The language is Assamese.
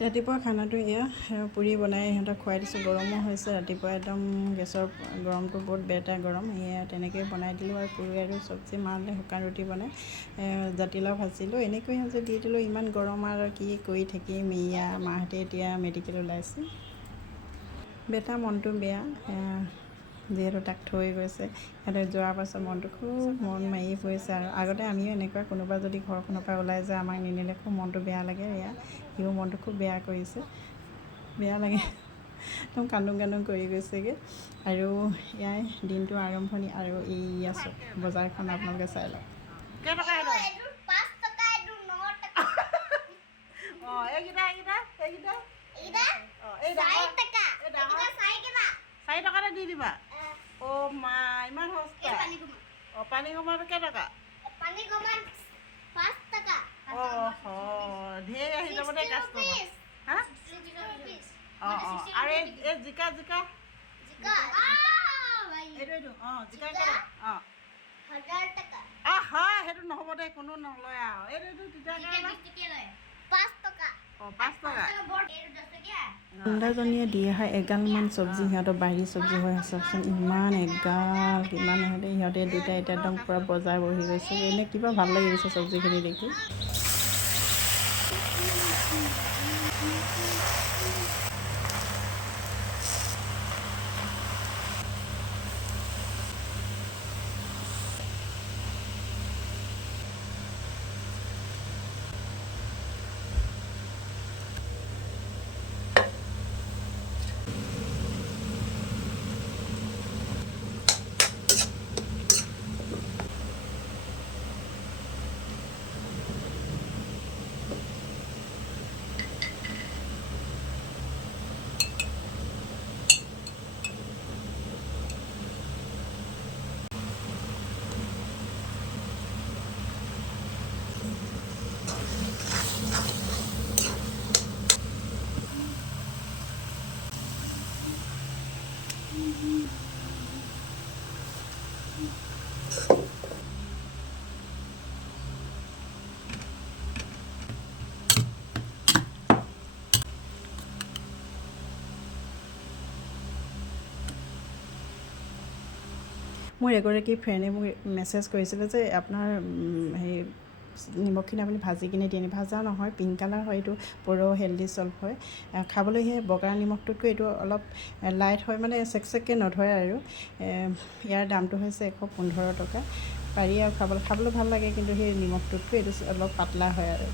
ৰাতিপুৱা খানাটো এয়া পুৰি বনাই সিহঁতক খুৱাই দিছোঁ। গৰমো হৈছে, ৰাতিপুৱা একদম গেছৰ গৰমটো বহুত বেটা গৰম। এয়া তেনেকৈ বনাই দিলোঁ আৰু পুৰি আৰু চব্জি মালে শুকান ৰুটি বনাই জাতিলাও ভাজিলোঁ, এনেকৈ আজি দি দিলোঁ। ইমান গৰম আৰু কি কৰি থাকিম। এয়া মাহঁতে এতিয়া মেডিকেল ওলাইছে। বেটা মনটো বেয়া, যিহেতু তাক থৈ গৈছে। সিহঁতে যোৱাৰ পাছত মনটো খুব মন মাৰি পৰিছে। আৰু আগতে আমিও এনেকুৱা কোনোবা যদি ঘৰখনৰ পৰা ওলাই যায় আমাক নিনিলে খুব মনটো বেয়া লাগে। এয়া সিও মনটো খুব বেয়া কৰিছে, বেয়া লাগে, একদম কান্দো কান্দো কৰি গৈছেগৈ। আৰু এয়াই দিনটো আৰম্ভণি। আৰু এই আছোঁ বজাৰখন আপোনালোকে চাই লওক। $4 দি দিবা। অ' মা ইমান সস্তা। পানী গমাটো কেইটকা? পানী গমা 5 টকা। ঢেৰ আহি যাব দেই কাষ্টমাৰ। হা? আৰু এই জিকা জিকা এইটো জিকা কেইটকা? 1000 টকা। হয়, সেইটো নহ'ব দে, কোনো নলয় আৰু। এইটো তিতা কেৰেলা 5 টকা। 5 টকা। আন্দাজনীয়ে দি অহা এগালমান চব্জি সিহঁতৰ বাঢ়ি চব্জি হৈ আছে। চাওকচোন ইমান এগাল, কিমান সিহঁতে দুটাই এতিয়া একদম পূৰা বজাৰ বহি গৈছে। এনেই কিবা ভাল লাগি গৈছে চব্জিখিনি দেখি। মোৰ এগৰাকী ফ্ৰেণ্ডে মোক মেছেজ কৰিছিলে যে আপোনাৰ হেৰি নিমখখিনি আপুনি ভাজি কিনে দিয়ে নি? ভাজা নহয়, পিংক কালাৰ হয়, এইটো পুৰ' হেল্ডি চল্ট হয়। খাবলৈ সেই বগা নিমখটোতকৈ এইটো অলপ লাইট হয়, মানে চেকচেককৈ নধৰে। আৰু ইয়াৰ দামটো হৈছে 115 টকা। পাৰি আৰু খাবলৈ ভাল লাগে, কিন্তু সেই নিমখটোতকৈ এইটো অলপ পাতলা হয় আৰু